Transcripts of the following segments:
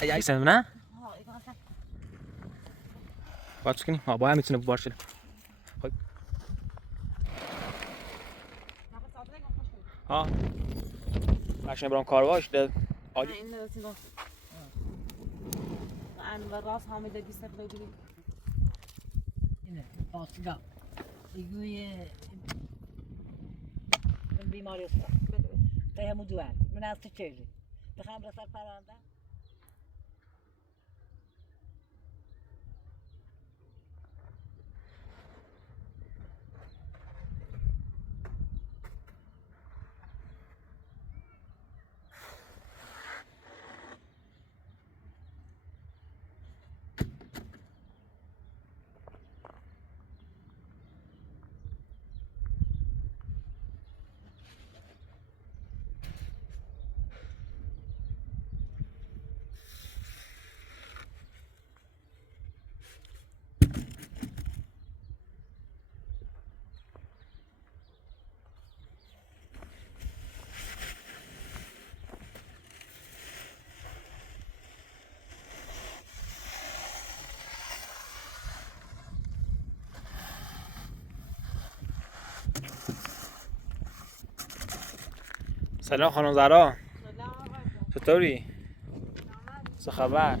خیسه نه؟ باید کنیم ها باید میتونه بار شده خب ها باشه برام کار باش ده آجی این نسیگاه و راست حامده بیسته بگیری اینه پاسگاه ایگوی بیماری است تا همون دوان من از تو چیزی بخوام رسال پرونده سلام خانم زهرا سلام آقا چطوری؟ چه خبر؟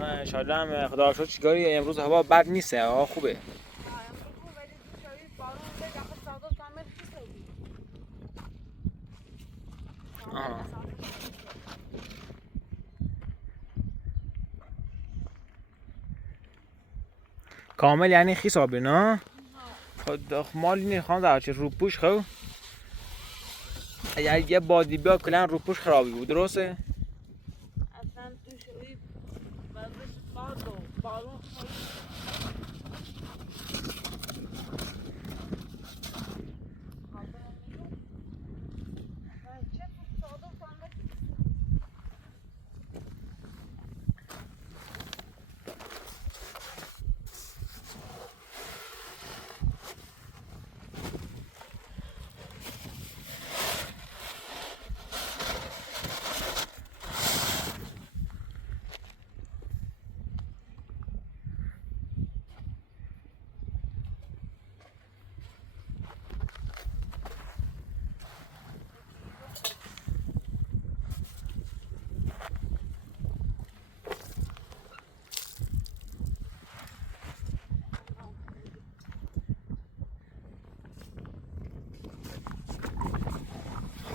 انشالله هم خدا رو شکر چیکاری امروز هوا بد نیست هوا خوبه آها. کامل یعنی خیس آبی نه؟ خود مالی نیست خانم زهرا چه روپوش خب اگر یه بادی بیا کلا روپوش خرابی بود درسته؟ اصلا توش اوی وزش باد و بارون خیلی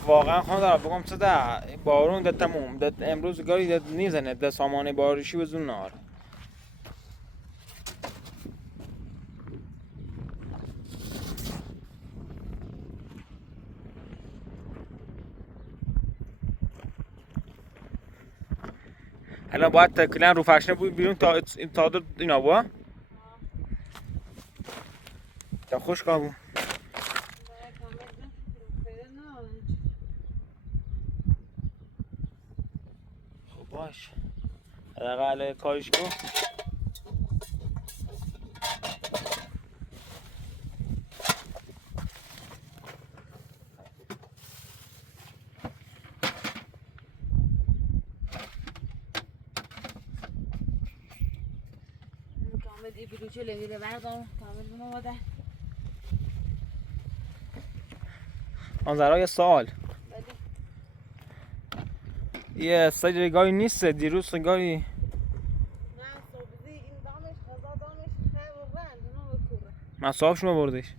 واقعا خانم زهرا بگم چه ده بارون ده تموم ده امروز گاری ده نیزنه ده سامانه بارشی بزون نار الان باید کلا رو فرشنه بود بیرون تا اینا با تا خوش قابو خب باش حداقل کارش کن کامل ای بلوچه لگیده بردارم کامل بنامده خانم زهرا یه سوال ولی یه سجگاری نیست دیروز سجگاری نه صبحی این دامش خزا دامش خیلی رند اونو بکوره من صاحبش بردش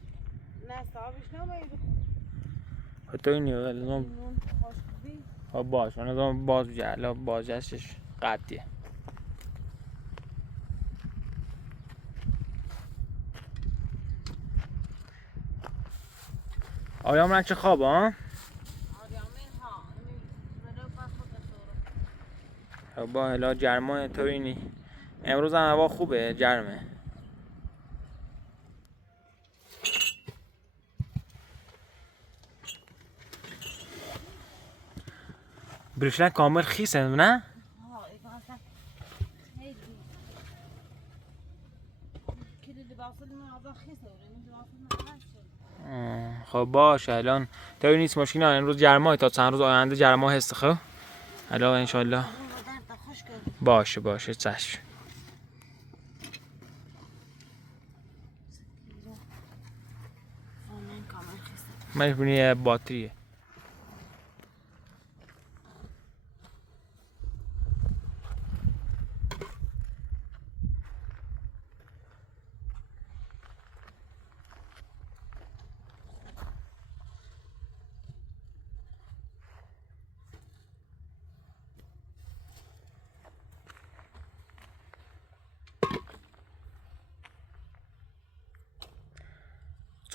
نه صاحبش نمایید تو اینی لازم نون خوشبی خب باش من لازم باز جلا بازجستش قطعیه آیا من چه خواب ها؟ آریامه ها منو پس خود با هلا جرمان تو اینی امروز هم هوا خوبه جرمه بریشلن کامل خیسه نه؟ ها ایگو اصلا خیلی کلی لباسل من آزا خیسه و این لباسل من عوض شد خب باشه الان تا نیست مشکلی نه. امروز گرمای تا چند روز آینده گرما هست خب الان ان شاء الله باشه چشم. من ببینی باتریه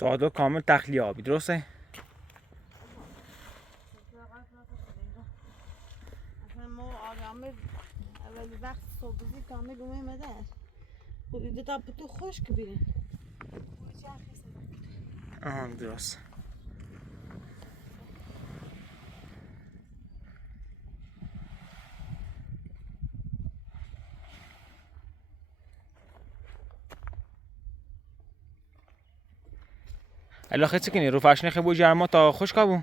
چادر کامل تخلیه آبی درسته؟ اصلا ما آدم اولی وقت صبحی کامل اومده خودی تا پتو خشک بیرن درست. الان خیلی کنی رو فرش نخی بو جرما تا خوش کابو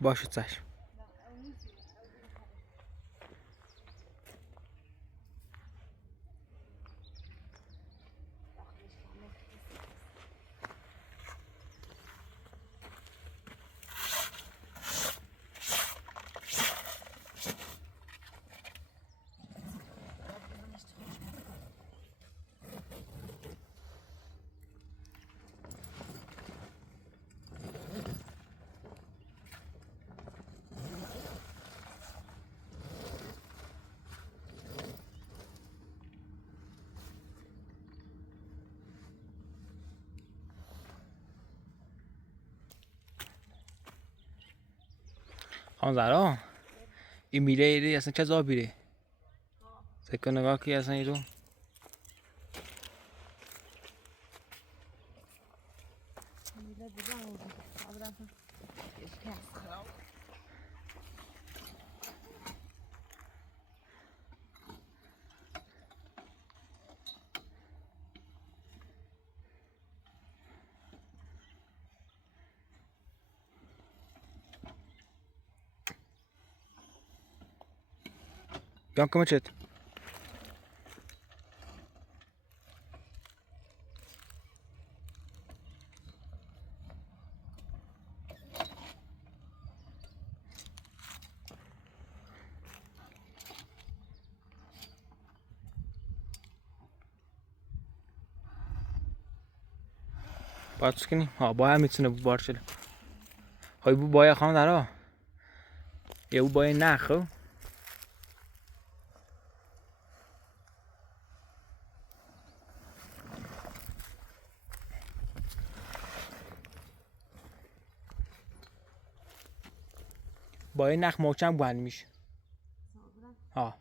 باشه چشم. خانم زهرا این میله ایده اصلا چه زابیره سکر نگاه کی اصلا ایدو بیام کمه چت باید چه کنیم؟ ها باید میتونه بار شده های بو باید خانم درها یه بو باید نخو باید نخ محکم بند میشه ها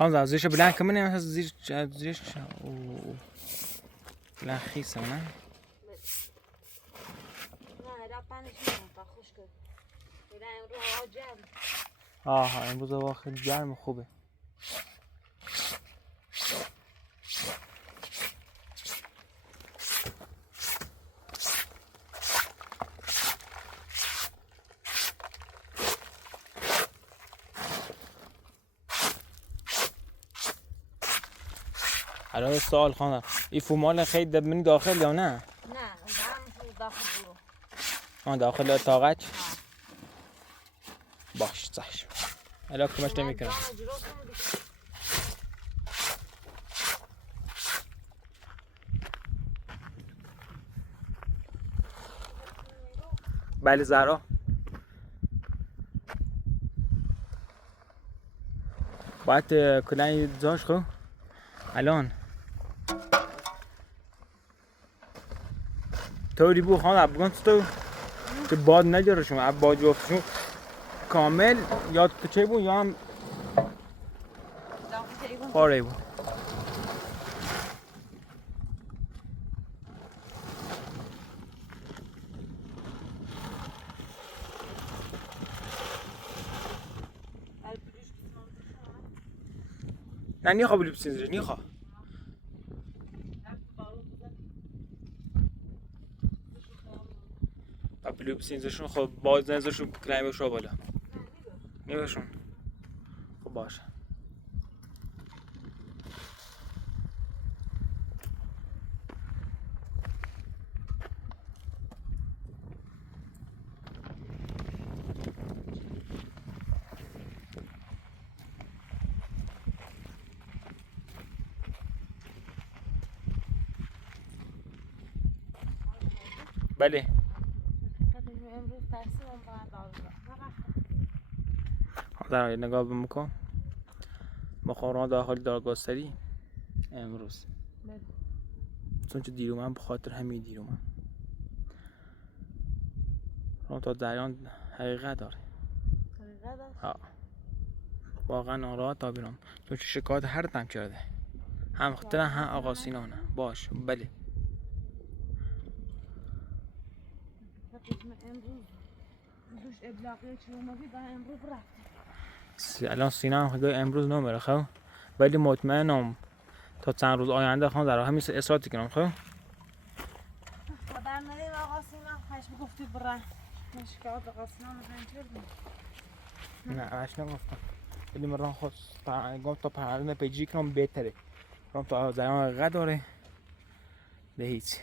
خانم زهرا زیرش بلند کمه نیم زیرش بلند خیسه نه؟ نه را پنش میکنم تا خشک بیرن امروز هوا گرم آها امروز هوا خیلی گرم و خوبه الان سوال خانم این فومال خیلی دبنی داخل یا نه؟ نه هم داخل برو. آن داخل طاقت باش چشم الان کمش نمیکنم. بله زهرا باید کلنی داشت خب الان طوری بو خانم ابگان تو که باد نجارشون اب باد جفتشون کامل یا تو چه بود یا هم پاره بود. نه نیخوا بلی بسین زیرش نیخوا و بلی بسین زیرشون خب باز نزدشون کلنی بشو بالا نیبشون خب باشه. بله امروز تحصیلم باید در نگاه بمکن مخابران داخل دادگستری امروز چون چه دیر اومدم بخاطر همین دیر اومدم تا جریان حقیقت داره ها واقعا ناراحت تا بیرم چون چه شکایت هر دم کرده هم خاطر هم آقا سینانه باش بله امروز دوش ابلاغی چی اومدی دا امروز رفتی الان سینا هم خدای امروز نمیره خب ولی مطمئنم تا چند روز آینده خواهم در همین اصلاحاتی کنم خب خبر ندیم آقا سینا خشم گفتی برن مشکلات آقا سینا مزنجر بود نه اش نگفتم ولی مران خود گم تا پرنده پیجی کنم بهتره گم تا زیان حقیقت داره به هیچ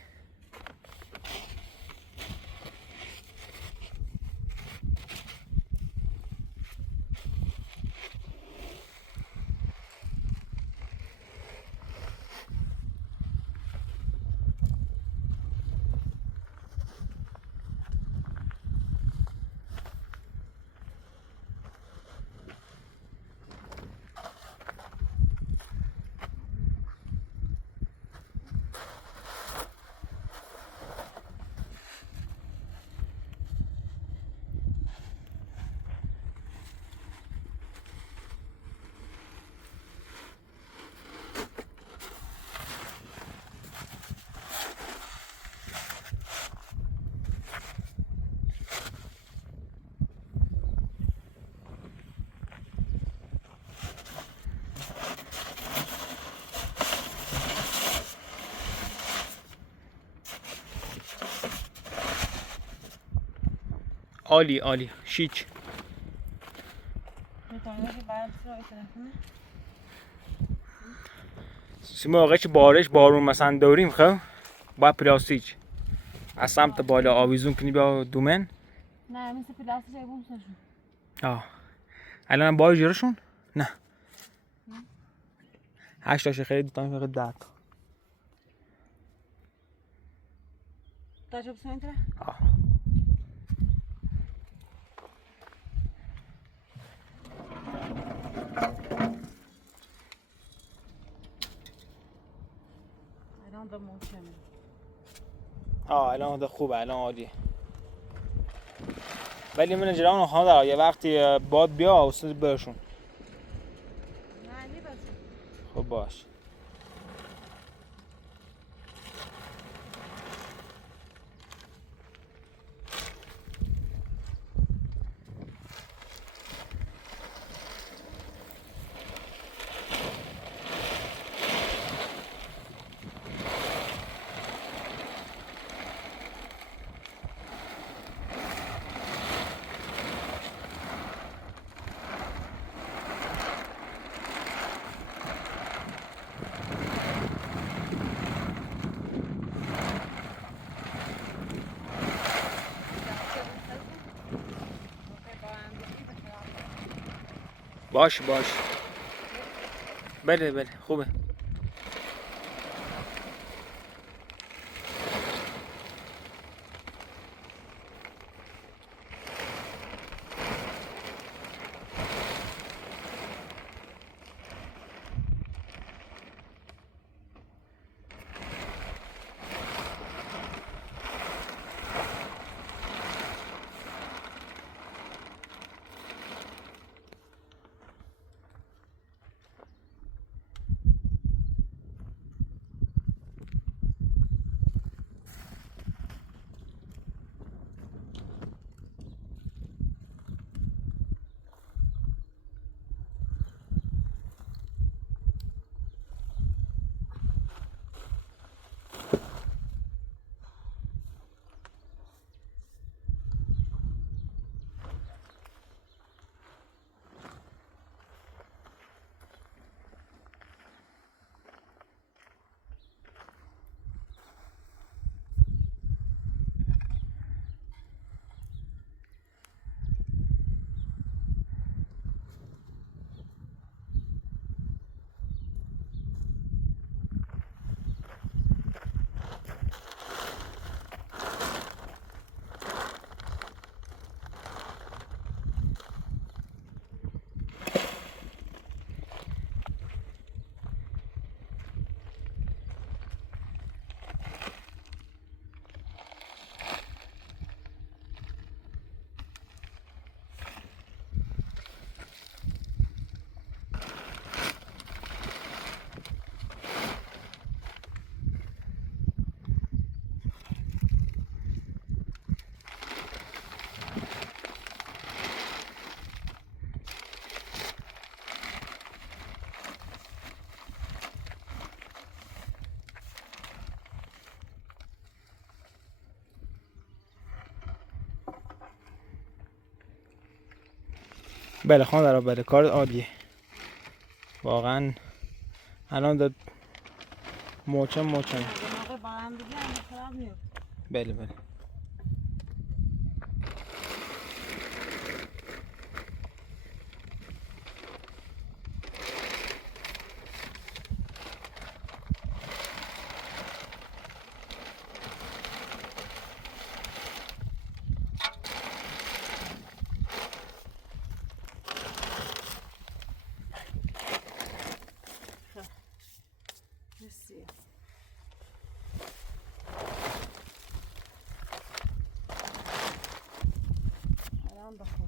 عالی عالی شیک موقعی که بارون مثلا داریم خب با پلاستیک از سمت بالا آویزون کنی با دومن نه مثل پلاستیک ایبون سشون الان بار جیرشون نه 8 تاشه خیلی دوتان فقط 10 تا تا بسیم اینتره؟ الان دا محکمه الان دا خوبه الان عالیه ولی من جرام خواهم دارم یه وقتی باد بیا وسط برشون نه نی برشون خب باش باش بله خوبه. بله خانم بله کار عالیه واقعا. الان داد موچم دماغ با هم دیگه هم خراب نیست. بله بسیار. الان بخور.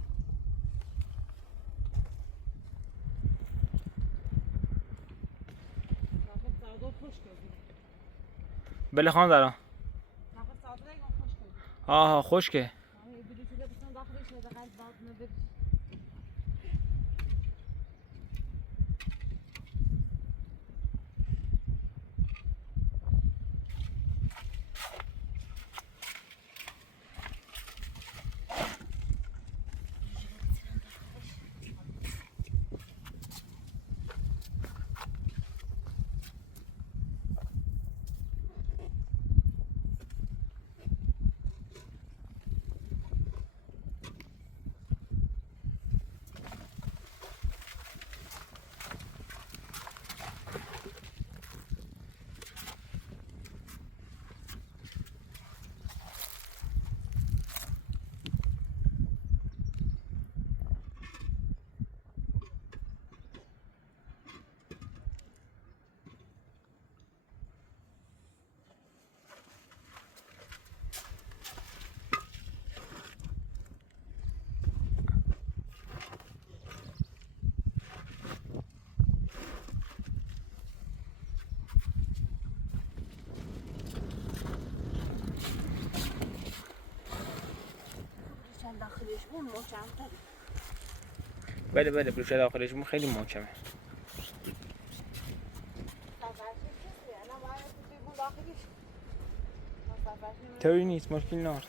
بله خانم درا. آها خشکه. داخلش اون محکم‌تره. بله بروشه داخلش خیلی محکمه. طوری نیست مشکل نار.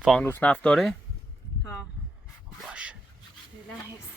فانوس نفت داره؟ ها باشه. فعلا حس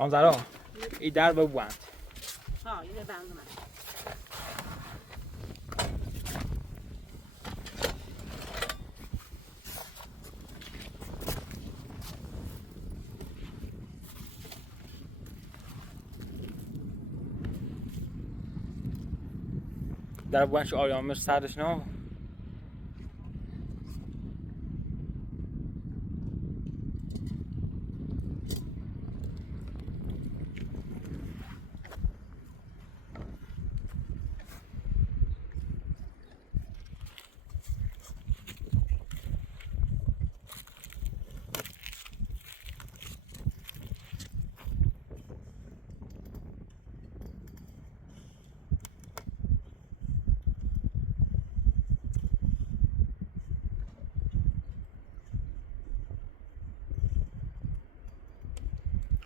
آن زرا ای در ببوند. ها اینو بند من در بوند شو آریامر سرش نه.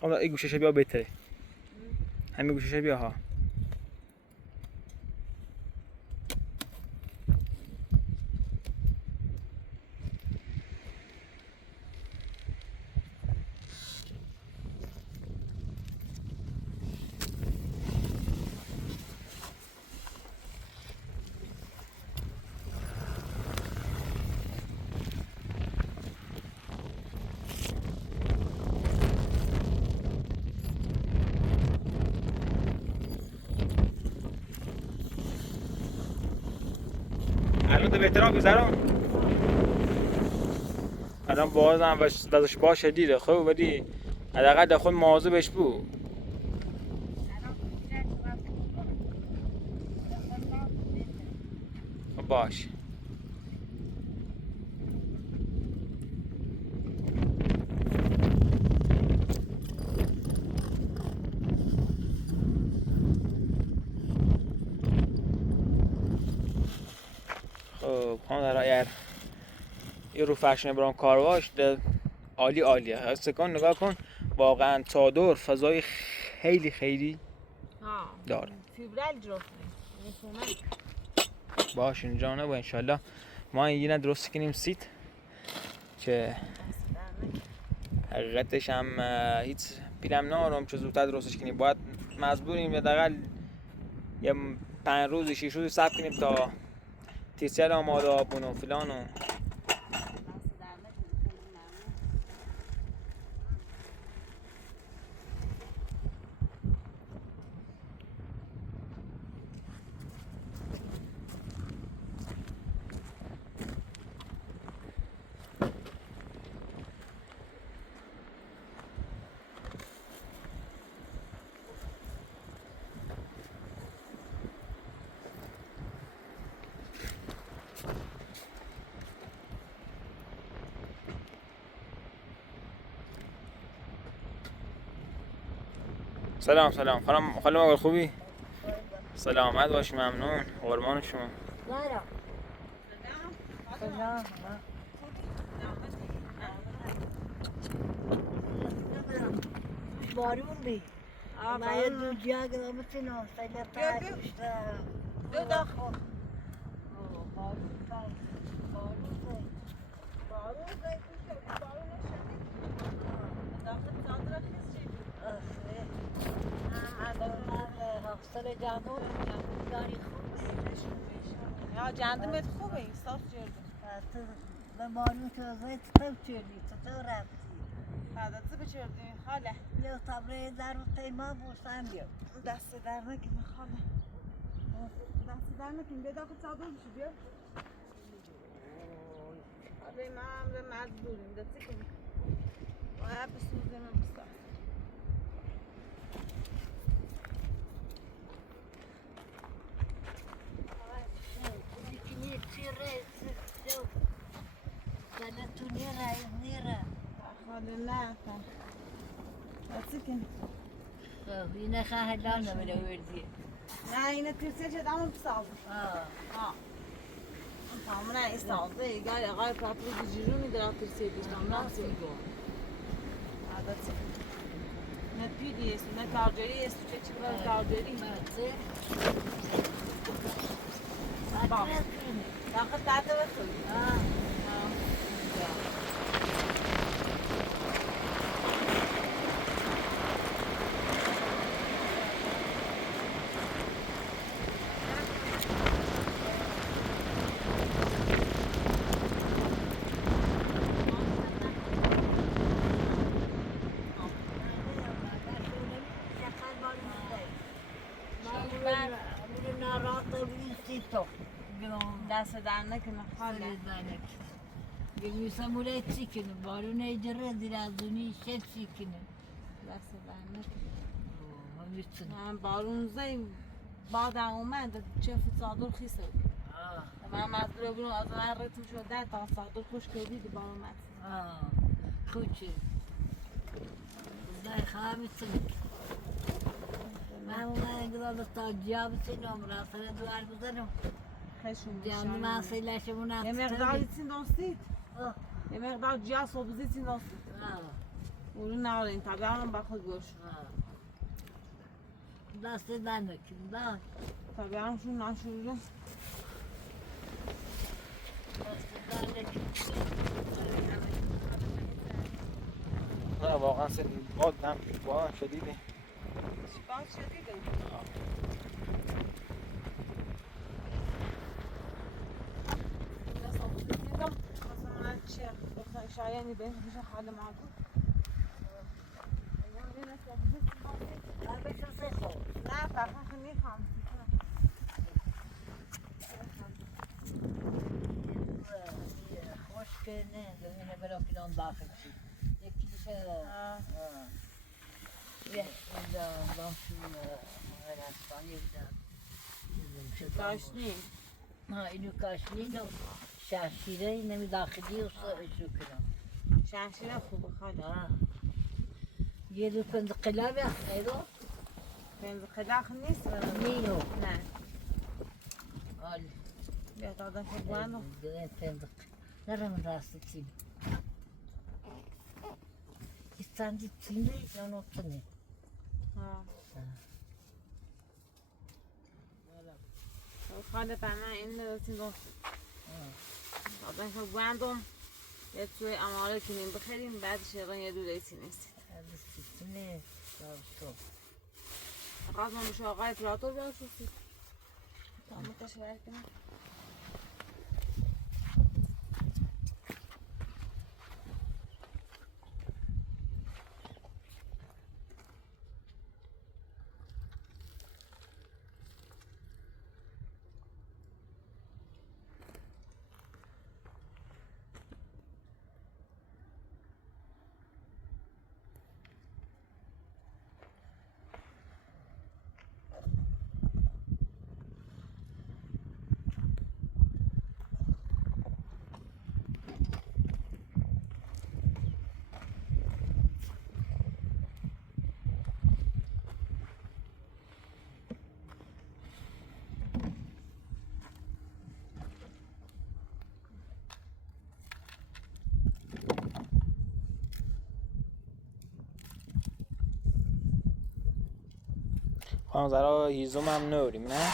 حالا این گوشش بیا بهتره. همین گوشش بیا ها. الان ده بهتره بگذارم. الان بازم وزش باشه دیره خب ولی حداقل در خود مواظبش بود. باش. خب خانم اگر یه رو فرشن برام کارواش عالی عالیه. سکان نگاه کن واقعا چادر فضای خیلی خیلی ها داره. فیبرال جرفت باش اینجا نه با انشالله ما اینه درست کنیم سیت که حقیقتش هم هیچ پیلم نارم چه زودتر درستش کنیم. باید مجبوریم حداقل یه 5 روز 6 روز صبر کنیم تا تیسل آماده آبون و فلان و سلام خانم آقا خوبی؟ سلامت باشی ممنون قربان شما. سلام. بارون بی. ما یه دو جا گرم تنو سیلتا کشته. دو داخل. سر جانور داری خوبه یا جندمت خوبه احساس کرده تو به بارون تو زیت تو چردی تو رفتی بعد چه بچردی خاله یا تبره در و قیمه بوسن بیا دست در نکنه خاله دست در نکنه بیا داخل صادر بشی بیا خاله ما هم به مجبوریم دسته کنیم باید بسوزیم و بستاز خاله نه دسته کنیم اینه خواهد لانه بله وردیه نه اینه ترسیه شد اما بسازم تمام نه استازه ایگار اقای پاپلی جیرونی در ترسیه دیشتم نه سیگو عادت نه پیدی است نه کارجری است چه چی برای کارجری داخل تحت بسوی دست در نکنه خاله گمیسه موله چی کنه بارون ایجره دیر از دونی شد چی کنه دست در نکنه من بارون زی بعد اومد چه صادر خیسه من مزدور بودم از من رتم شده تا صادر خوش کردید بارون اومد خوب چی زای خواه میتونی من اومد گذار تا جاب سینم راسته دوار بزنم جان ما سیلشمون یه مقداری چین دانستید یه مقدار جیا صبحی چین دانستید اونو نارین طبیعا با خود گوش دست دنکیم دا طبیعا شون نشوره دست دنکیم نه واقعا سنی باد هم باد شدیده باد شدیده شایانی به میشه خاله معقول نه فقط میخوام خوش که نه اینه برای فیلم داخل شد یکی دیشه اینجا دانشون هرستان یک کاشنی اینو کاشنی دو شهرشیره نمی داخلی و شو کنم شهرشیره خوبه خاله یه دو پنز قلاب ایدو پنز قلاق نیست نینو نه آلی بیا دادن که بانو پنز نرم راستی تیم İstanbul tünde yanıltını. خاله بنا این نداشتیم دوست بعدن که گندم یه توی اماره کنیم بخریم بعدش یه دوله ایسی نیستید Adısını davuştum. فقط من بشه آقای پراتور برسوسید تمام تشویر کنم خواهم زرا هیزم هم نوریم نه؟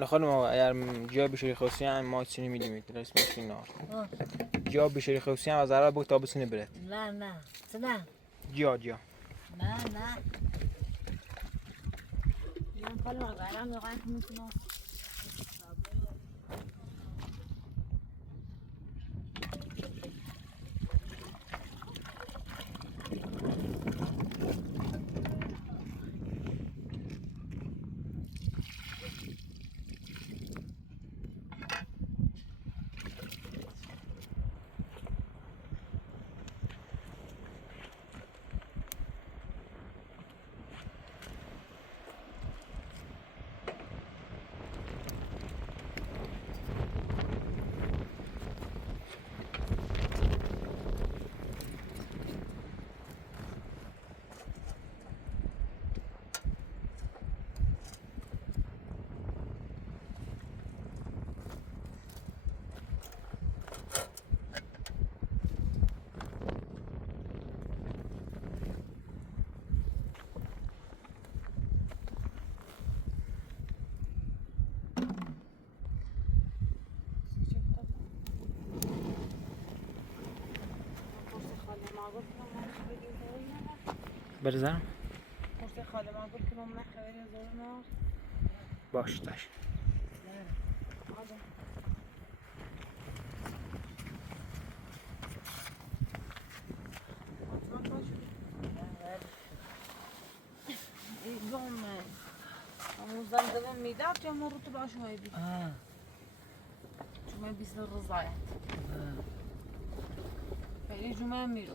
حالا خانم اگر جا بشوری خوسی هم ما چینی میدیم اسمش نار جا بشوری خوسی هم از عرب بود تا بسنی برد نه نه جا نه من خانم اگرم واقعا میتونم برزم پرسه خاله ما گفت که من خبری زور نار باش تاش موزن دوم میداد یا مرو تو باش مای بی جمعه بیست رضایت فعلی جمعه میرو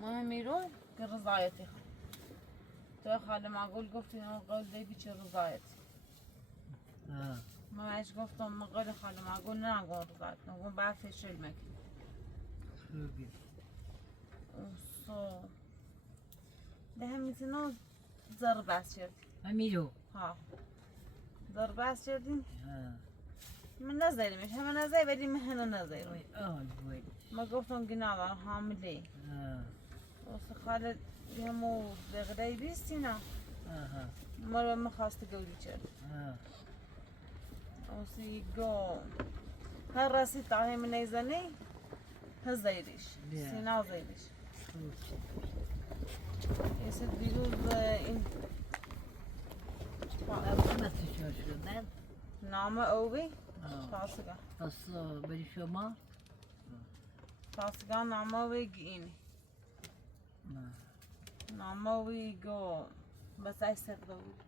ما میرو که رضایتی خواهد تو خاله معقول گفتی قول دی چه رضایتی ما هیچ گفتم مقال خاله معقول نه قول رضایت نگون بعد فشل مکی ده هم میتونم ضربه است شدی میرو ها ضربه است شدی من نزدیمش همه نزدی ولی مهنه نزدیم ما گفتم گناه حامله واسه خاله همو دغدایی بیستی نه ما مخواست گوری کرد واسه گو هر راستی تاهی من نیزنی هزایدش سینا زایدش یه دیروز این نام اوی تاسگا بری شما تاسگا نام اوی گینی نام اوی گو بس ای سقده بود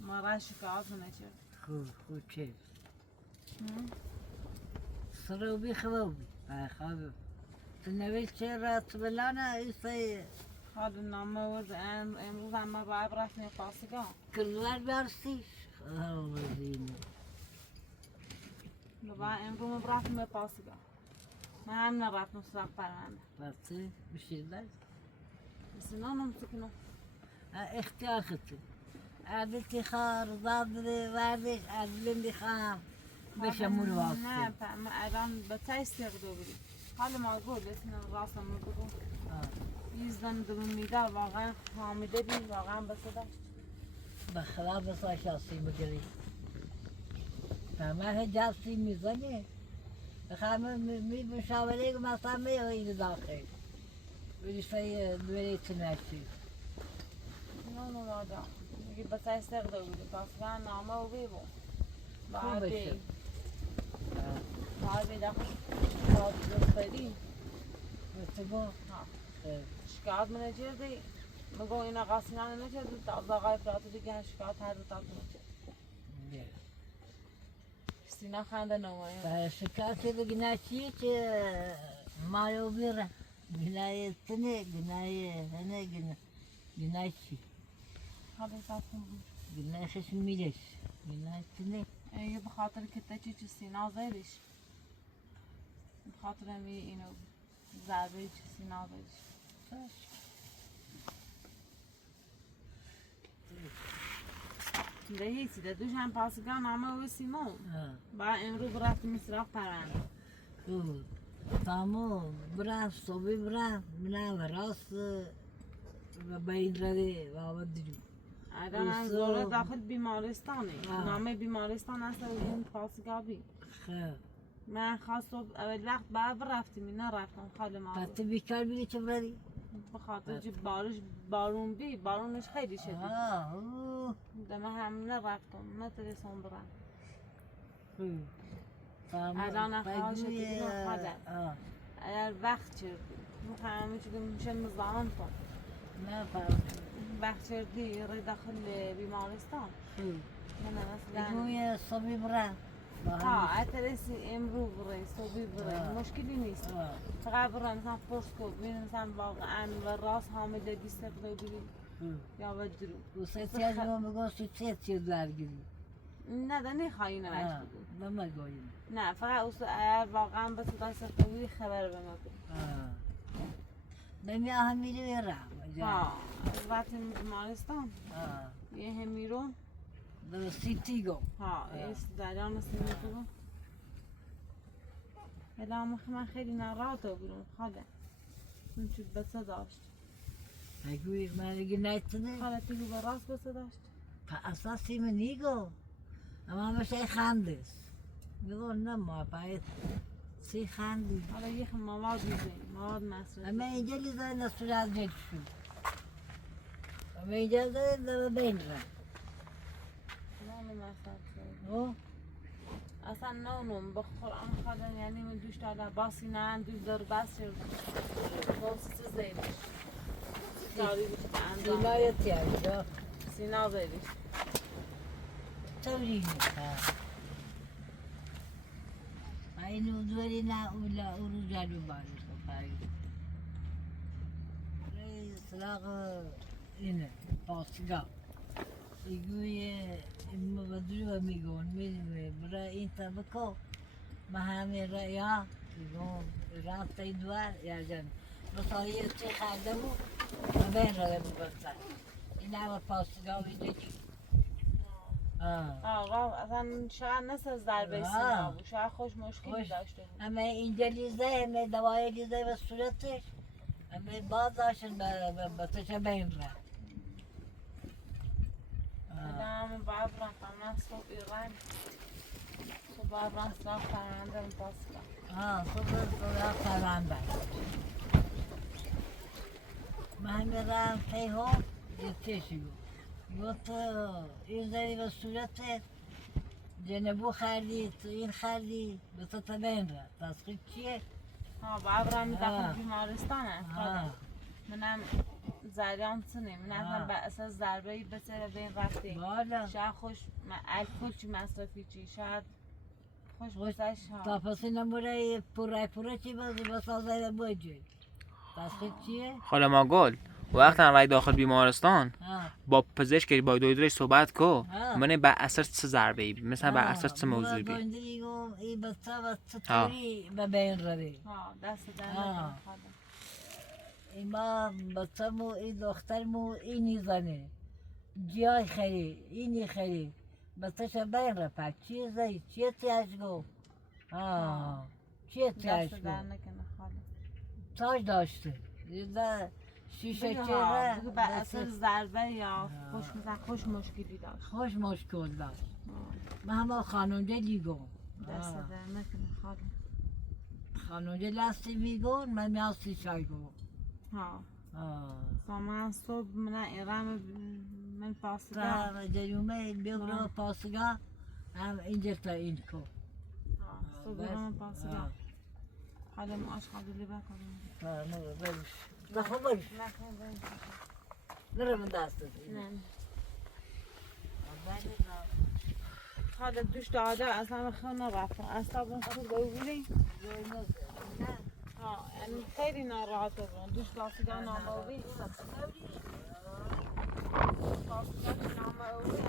ما را شکایت نکرد خوب چه سروبی خوابی خواب تو نویل چه رات بلانه ایسای هذا نام اوی امروز همه با ابرفنی تاسگا کلوار برسیش زینه با امروز برفنی تاسگا من هم نرفتم سراغ پرونده برسی بشیدن بس نانم سکنم اختیار خطی عادتی خار ضادری وردش عدلندی خام بشمول واسطه نه ما الان به تای استقده بودیم حالا ما گفت اسم راستم بگو یزدان دلون میدار واقعا حامده بیم واقعا بسده بخلا بسا شخصی بگیری همه جبسی میزنی بخواه می مشاوره که مثلا میگوید داخل بریسه دوری تنشی نه مادام میگه به تای استقده بودیم پاسگاه نامه و بیبون خوب بشه بعد داخل شاد دستری بسته با شکایت من نکردی مگو اینا قاسینانه نکردی تا از آقای فراتو دیگه شکایت هر دو تاتو نکرد سینا خنده نمایه شکایت بگناه چیه که مایو بیره گناه تنه گناه چی حالا تاتو گناه خشم میرش گناه تنه یه بخاطر که چی سینا زیدش بخاطر همی اینو ضربه چی سینا زیدش ده هیچی ده دوش هم پاسگاه نامه و سیمون با امروز رفتیم سراغ پرونده تامو برام صبحی برام منم راست و باید رده و آمد دیدم الان من زوره داخل بیمارستانه نامه بیمارستان هست اون پاسگابی خب من خواست اول وقت بعد رفتیم اینا رفتم خاله ما پس تو بیکار بیری چه بردی؟ به خاطر چی بارونش خیلی شدید دم هم نرفتم نترسم برم الان خواهش دیدم خاله اگر وقت چردی مخیمه چی میشه مزاحم کن نه فهم وقت چردی ری داخل بیمارستان نه مثلا بگوی صبی برم اترسی امرو بره صبحی بره مشکلی نیست فقط برم مثلا پرس کن ببینم مثلا واقعا و راست حاملگی سفره بری یا و درو دوستی از ما بگو سوچه درگیری نه ده نخواهی نوشت بگو نمگویم نه فقط واقعا به صدا سفره بری خبر به ما بگو نمی هم میری برم وقتی بیمارستان یه هم میرون در سیتی گو ایست دریان سیتی گو هلا من خیلی ناراحت بودم خاله اون چود بسه داشت اگوی من اگه نیتنه خاله تیگو به راست بسه داشت اساسی من نیگو اما همش ای خندست میگو نه ما باید سی خندی حالا یک مواد میزنیم مواد مصرف اما اینجا لیزای نسول از جد شد اما اینجا لیزای بین را نون مصرف اصلا نونم به قرآن خدا یعنی من دوش داده باسی نه دوش دار بس شد باسی چه زیدش کاری بیشتر انجام سینای تیاری دا سینا زیدش توری نیست اینو دوری نه اولا اونو جلو باری خواهی سراغ اینه پاسگاه ایگوی مبادری و میگون میدونی برای این طبقه ما همه رأیا میگون راست ای دوار یا جن مثلا یه چی خرده بود و بین را بگفتن این همه پاسگاه بیدی اصلا شاید نسل ضربه سینا بود شاید خوش مشکلی داشته بود همه اینجا لیزه همه دوای لیزه به صورتش همه باز داشتن به تشه بین را همه باید رفتم من صبح ایران صبح باید رفتم فرمانده پاسگاه صبح فرمانده من میرم تیهو یه چشی بود گفت این زنی به صورت جنبو خردی تو این خردی به تو تبین را تسخیب چیه؟ باید رم داخل بیمارستان منم زریان سنه من اصلا به اساس ضربه‌ای به سر بین رفته شاید خوش الکل چی مصرفی چی شاید خوش گذشت تا پس نموره پوره چی بازی بسازه بوجه تسخیب چیه؟ حالا ما گل وقتی هم داخل بیمارستان با پزشک با دکترش صحبت کو من به اثر چه ضربه ای مثلا به اثر چه موضوعی بی این بچه چطوری به بین روی دست این ما بچه مو این دختر مو اینی زنه جای خیلی اینی خیلی بچه شا بین رو پک چیه زی چیه تیاش گو چیه تیاش گو تاج داشته شیشه چهره بگو به اثر ضربه یا خوش مشکلی داشت خوش مشکل داشت من همه خانونده دیگم دست در نکنه خانونده لستی میگون من میاستی شای گو من صبح من ایران من پاسگاه جریومه بیگرو پاسگاه هم اینجا تا این کو صبح ایران پاسگاه حالا معاش خواهدلی بکنم نخو برش نرم دست دید حالا دوش داده اصلا خیلی نرفتم اصلا خود بگوری یعنی خیلی ناراحت بودم دوش پاسگاه ناموی پاسگاه ناموی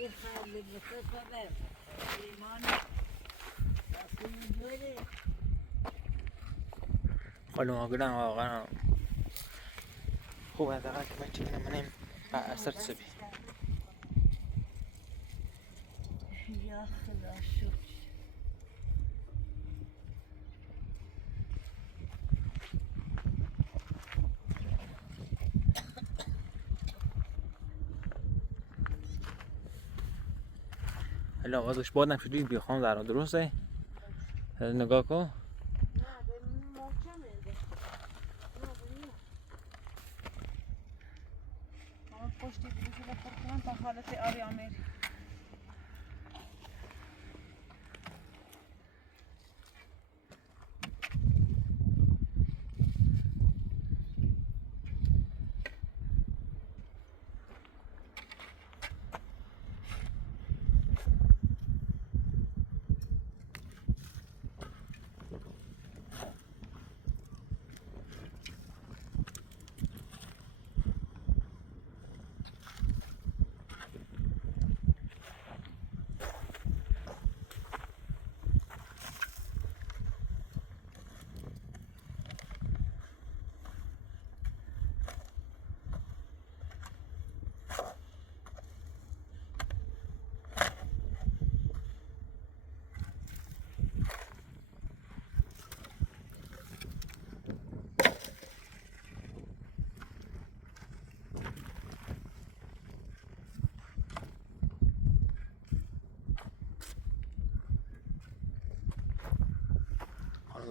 این خیلی بسید ببر ایمان دستی جوری حالا ما گلن واقعا خوب حداقل که بچه کنم منیم به اثر چه بی یا خدا شکر ولی آغازش باد نشدید بیخوام در درسته نگاه کن نه به محکمه ده نه پشتی بروشو بخور کنم تا حالت آری آمیر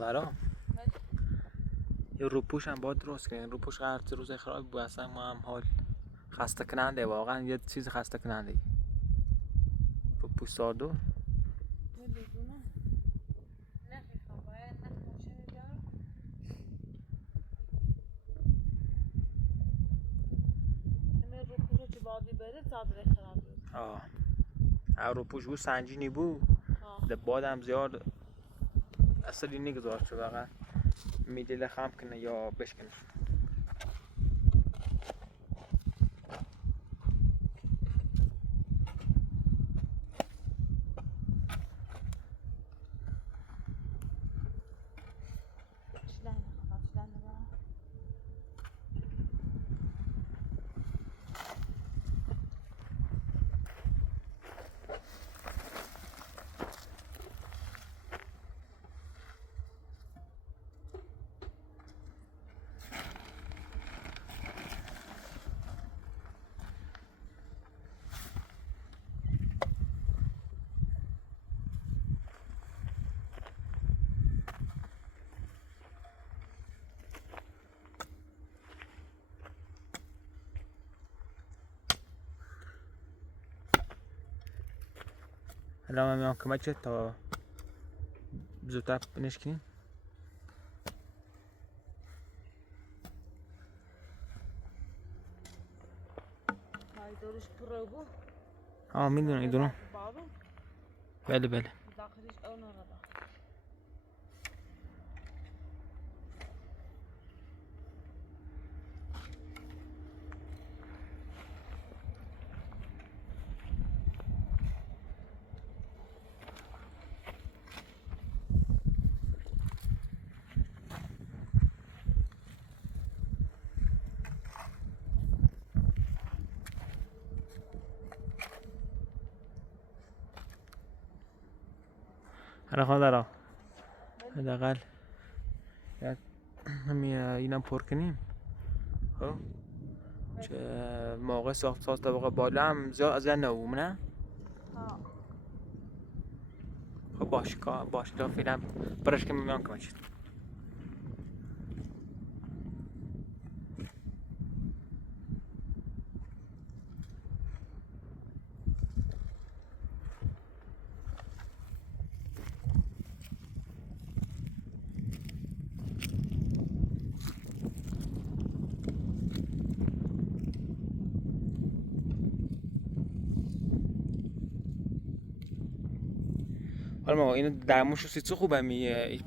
برام یه روپوش هم باید درست کنیم روپوش هر روز خراب بود اصلا ما هم حال خسته کننده واقعا یه چیز خسته کننده روپوش ساردو روپوش بود سنجینی بود ده بادم زیاد اصلی نگذاشت شو واقعا میدل خم کنه یا بشکنه الان میام کمک تا زودتر نشکنیم دورش پره بود میدونم میدونم بله بله داخلش اون رو حالا خواهد دارم حداقل همین اینم پر کنیم خب چه موقع ساخت طبقه بالا هم زیاد از این نوم نه؟ خب باش تا فعلا برش که میام کمک شد حالا ما اینو درمونش رو سیچه خوبه میگه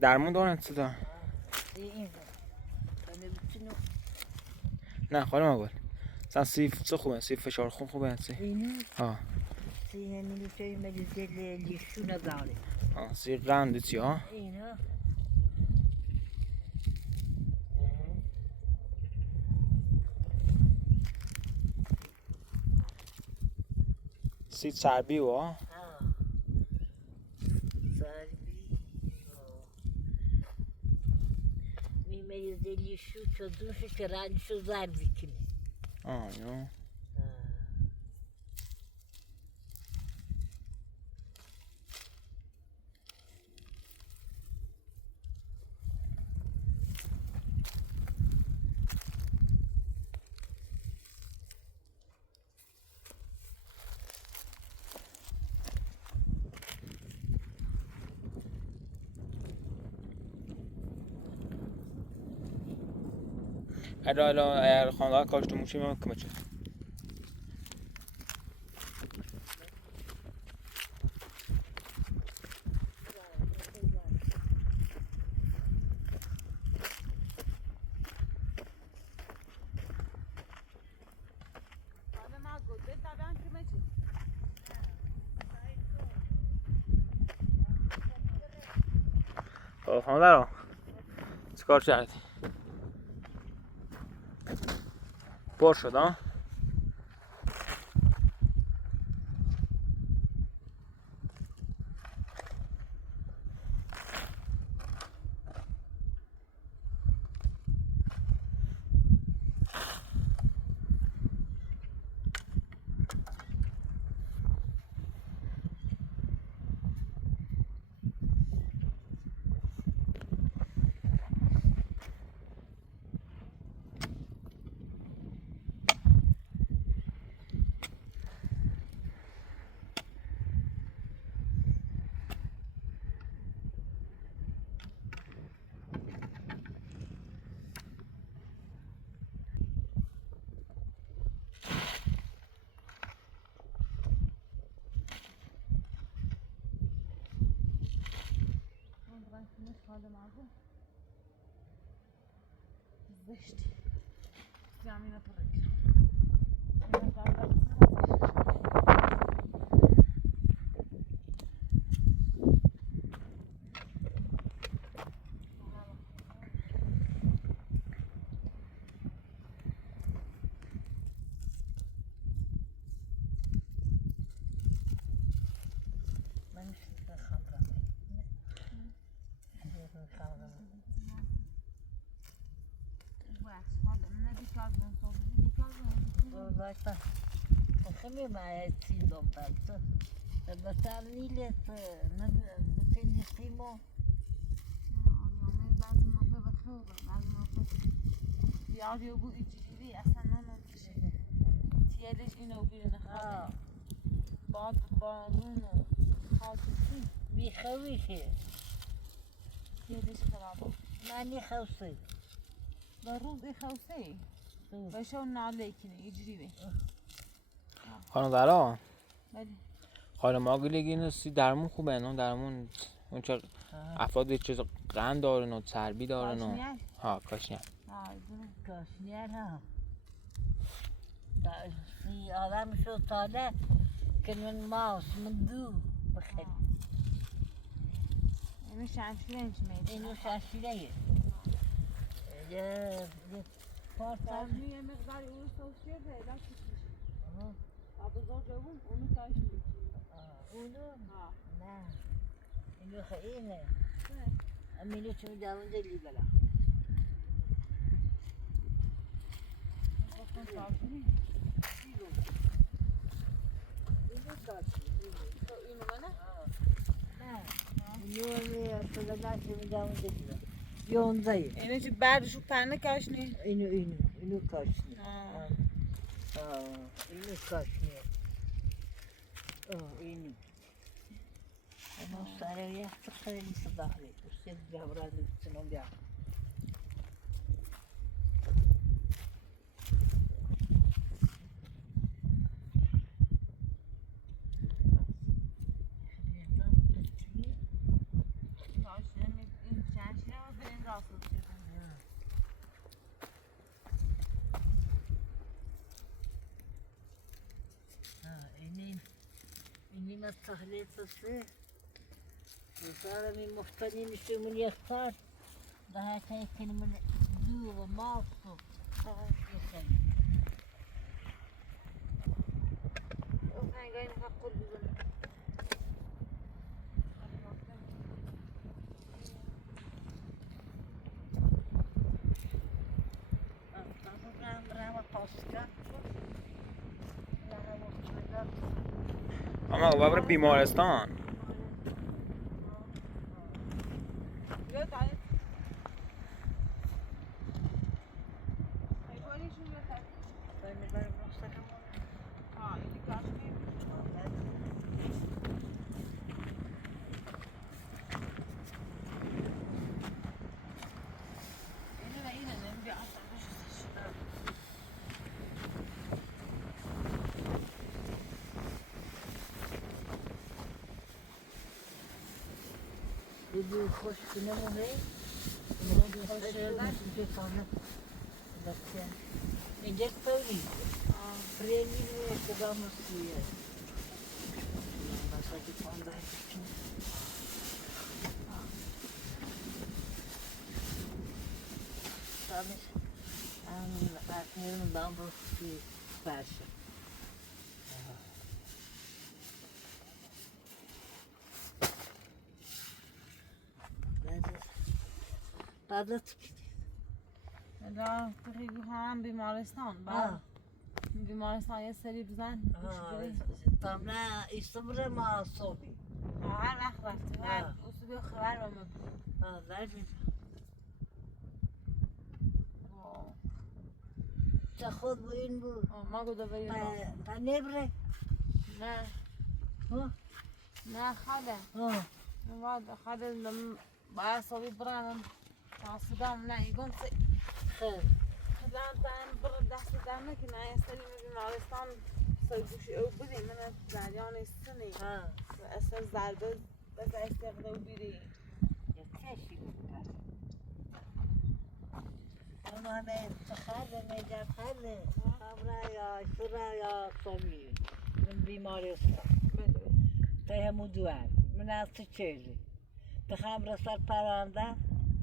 درمون دارن چه دارن؟ نه خواهی ما گل سن سیف چه خوبه؟ سیف فشار خون خوبه هستی؟ اینو؟ ها سیه میلیتوی ملیزل لیشو نداره سی قنده چی ها؟ اینو؟ سی چربی و ها؟ ملیزل لیشو چدوشو که رنجشو زربی کنی اینو eğer خانواده کاشته موشی من کمه چه خانواده رو چیکار کردی؟ پر شد ها؟ زشتی زمین پرک Zaten bakayım ben sildim ben. Mesela niye bütün istimo. زیادی بود اینجوری اصلا نمیشه تیلش اینو بیرون خواهد باد بارون و خاطسی بیخویشه تیلش خرابه معنی خوصه در روز ای خوصه بشو ناله کنه اینجوری بی خانواده رو بله خانم ما گلیگی نسی درمون خوبه نه درمون اون چه افراد چیز قند دارن و چربی دارن و ها کاشیان کاشنیر ها سی آدم شو تاله که من ماس من دو بخیر اینو شمشیره میشه اینو شمشیره یه پارتن یه مقداری اون سوس کرده دستش میشه بزرگ جوون اونو کاش میشه اونو نه اینو خیلی امینو چون جوون دلی بلا اینو منه؟ نه اینو تو داشتی می جوون دلی بلا یونزه اینو چی بعدشو پرنه کاشنی؟ اینو کاشنی اینو کاشنی اینو سره یخت خیلی صداقلی دوستی جبران دوستنم بیا اینی مستخلص است. وصار من مفتنی نشو من يختار ده تاكل من دور ماسو يخل. وكان جايين نحقر بزن. اما بابر بیمارستان دیدی خوش کنه موهی خوش شده بچه اینجا تولی پریلی کدام سویه مثلا که پانده سامش اکنون دام رو فرشه بعد را تقریبا هم بیمارستان بعد بیمارستان یه سری بزن تامنا ایستبره ما صوبی هر وقت رفتیم هر اصولی خبر با ما لازم چه خود با این بود ما گوده بریم تا نبره نه نه خاله خاله باید صوبی برانم صدام نه یکم خیر خدام بر دست دارم که نه استری بیمارستان سایگوشی او بودیم من جریان استنی و اصلا ضربه بس استقلال بیری چشی اما همه خرده میگم خرده خبره یا شوره یا صوبی من بیمارستان تا همو دوار من از تو چیزی بخوام رسال پرانده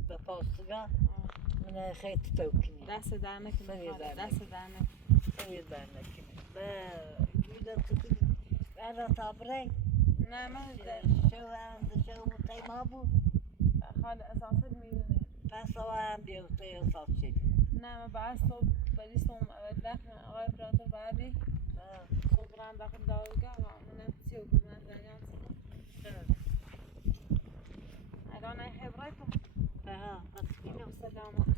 به پاستگاه من خیلی توکنی دست در نکنی دست در نکنی خیلی در نکنی میدم تو کنی برای تابره نه من شو مطعی ما بود خاله اساسا میدونی پس هم بیوته احساس شد نه من باید صبح بریستم اول دفن آقای پراتور بعدی صبح برم داخل دارگاه من چیو من جریان الان این خبره تو اینم سلامت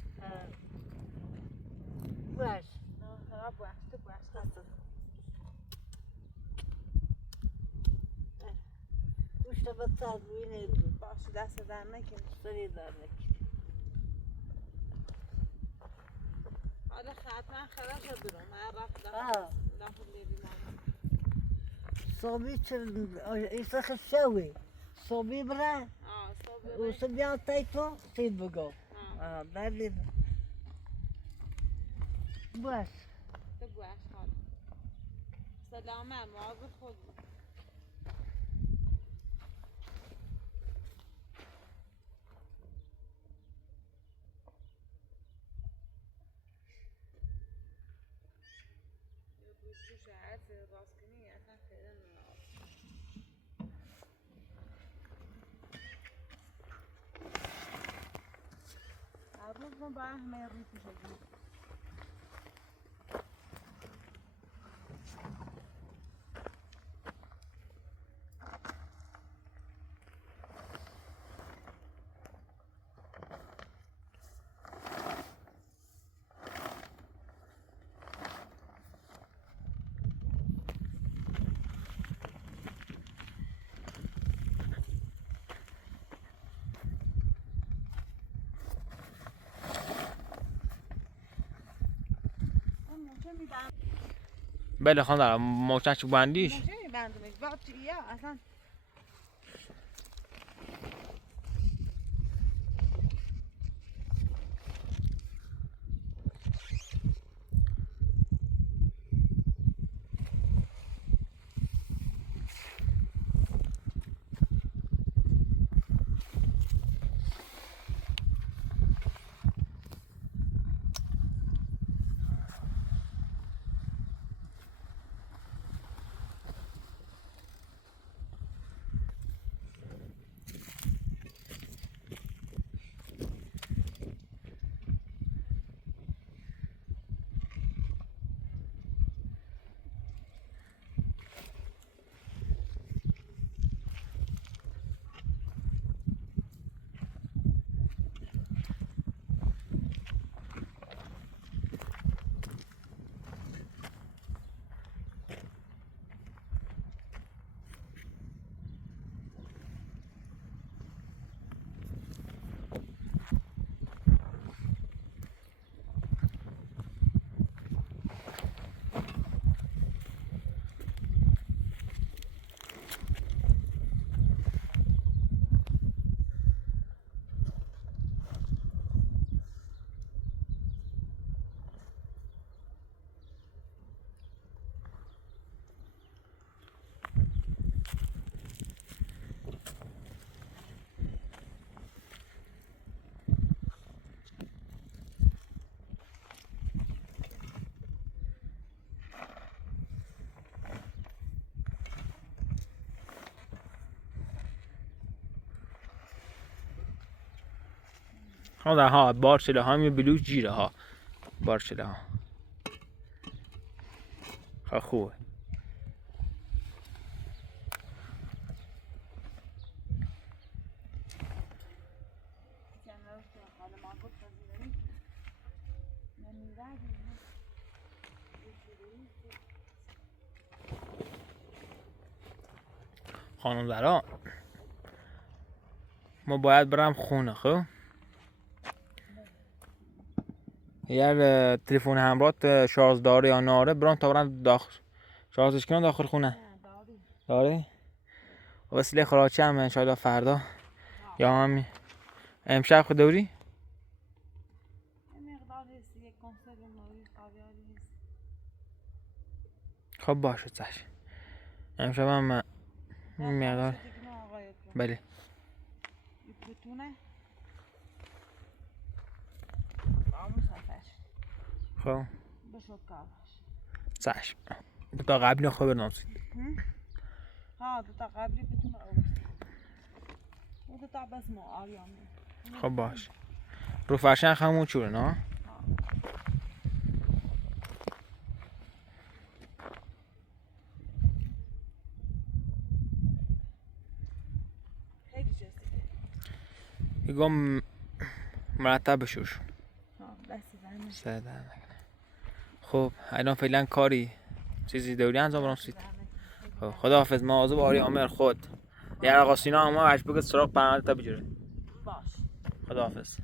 باش باش تو باش گوشت بساز بینه باش دست در نکنی سری در نکنی حالا حتما خبر شد برم من رفت داخل بیمارستان صبحی ایسا خشوی صبحی بره و صبحی تای تو سید بگو دارید باش تو باش حالا سلامت مواظب خود راست کنی اصلا فعلا هر روز من با همه روی پیشه بله خانم موچش بندیش موچه میبندم وقت چیه اصلا ها بارچله ها می بلوز جیره ها بارچله ها خوبه. خانم زرا ما باید برم خونه. خب اگر تلفن همراه شارژ داره یا ناره برام تا برم داخل شارژش کنم داخل خونه. داری؟ وسیله خوراکی هم انشاءالله فردا یا همین امشب خود دوری؟ خب باشه چشم. امشب هم مقدار بله خب چشم. دو تا قبلی خوب برنامسید. ها دو تا قبلی بتونه آورد. دو تا بس ما آریامه. خب باش. رو فرشن همون چوره نه؟ میگم مرتب بشورشون. خب الان فعلا کاری چیزی دوری انجام برامسید. خب خداحافظ. مواظب آری عامر خود. یه آقا سینا اما اش بگه سراغ پرنده تا بجوره. باش. خداحافظ.